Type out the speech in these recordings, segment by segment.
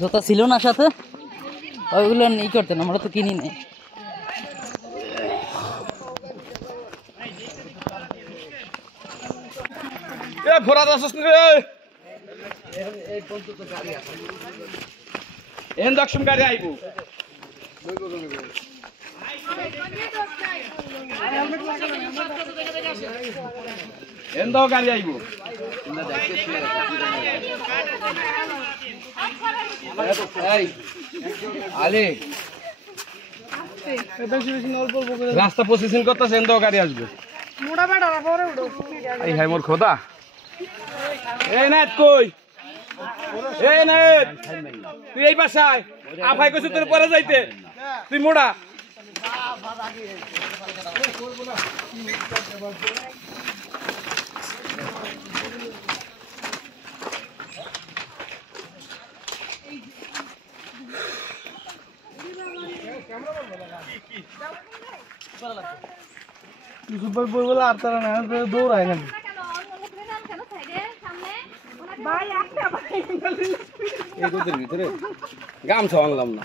জুতা ছিল না সাথে, ওইগুলো ই করতেন, আমরা তো কিনি নাই। গাড়ি আইব গাড়ি আইব রাস্তা প্রসেসিং করতেছে, এন্দাও গাড়ি আসবে। হ্যাঁ মোর খোদা, এই না কই, এই না তুই এই বাসায় আফাই কইছিস তোর পরে যাইতে, তুই মোড়া আর তারা না দৌড়ায় না। ভিতরে গামছা আনলাম না,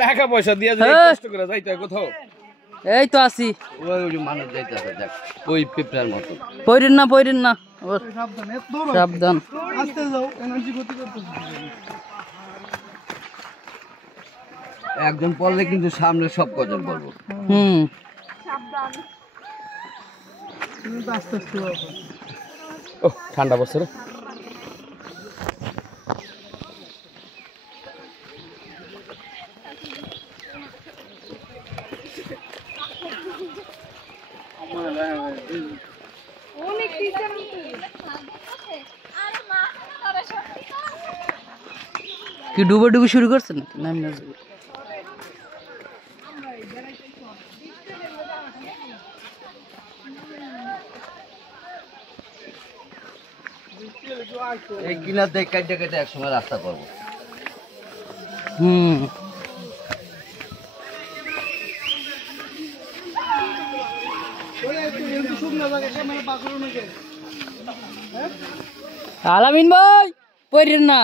টাকা পয়সা দিয়ে কষ্ট করে যাইতে হয় কোথাও। এই তো আছি, মানুষ যাইতেছে দেখ ওই পিঁপড়ার মতো। পইরেন না সাবধান। একজন পড়লে কিন্তু সামনে সব কজন পড়বো। ঠান্ডা বছর কি ডুবো শুরু করছে নাকি? এই কিনা দেখ কেটে কেটে একসময় রাস্তা করবো। আলামিন ভাই পইরেন না,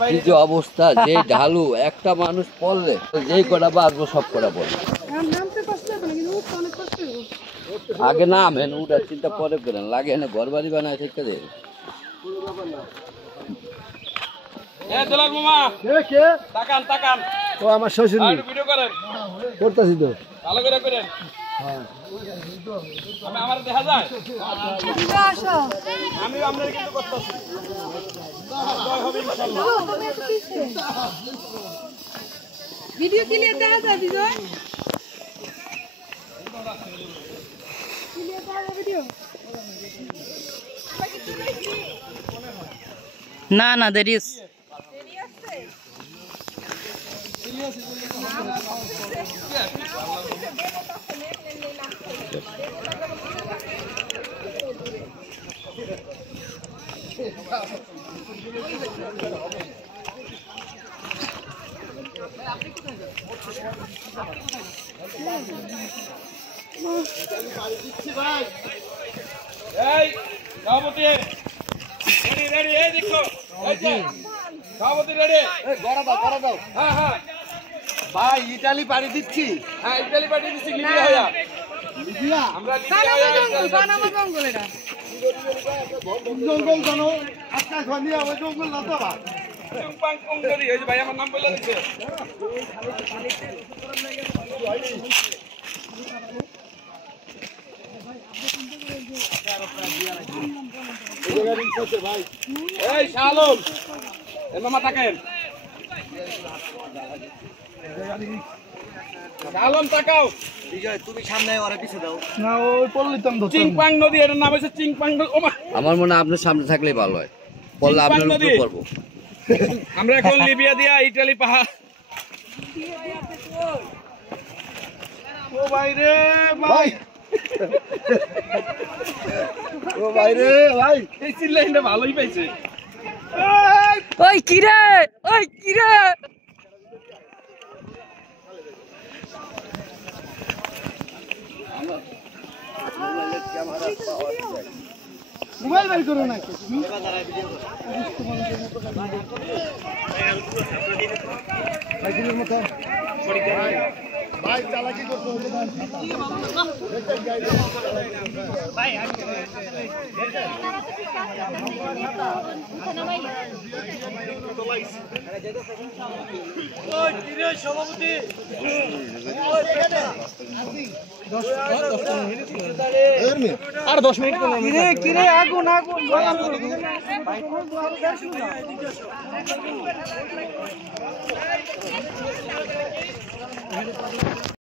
ভাই যে অবস্থা, যে ঢালু, একটা মানুষ পড়লে যেই কটা বাঁচবো সব কটা পড়বে। আগে নামেন উঠার চিন্তা পরে করেন, লাগে না ঘর বাড়ি বানায় থেকে দেয়। আমার শ্বশুর করতেছি তো ভালো করে করেন। আমার দেখা যায় আমি আপনার কিন্তু করতেছি ভিডিও ক্লিয়ার দেখা যায় বিজয়, ক্লিয়ার দেখা ভিডিও না দেরি আছে। ভাই ইটালি পাড়ি দিচ্ছি, হ্যাঁ ইটালি পাড়ি দিচ্ছি। জঙ্গল জানো আজকা খনি আমার জঙ্গল না তো ভাই, আমার নাম বলে দিচ্ছে। এই শালম মামা থাকেন, শালম তাকাও। বিজয় তুমি সামনে ওরা পিছে দাও না, ওই পল্লিতম চিংপাং নদী, এর নাম হচ্ছে চিংপাং। আমার মনে হয় আপনার সামনে থাকলেই ভালো হয়। বললে আপনার নদী। উপরে করবো। আমরা এখন লিবিয়া দিয়া ইটালি পাহাড়। ও ভাই রে ভাই, ও ভাই রে ভাই, এই চিল্লাইনটা ভালোই পাইছে। ওই কিরে, ওই কিরে। মোবাইল বের করো না তুমি ভাই চালাকি করতে হবে আর 10 মিনিট কিরে কিরে আগুন আগুন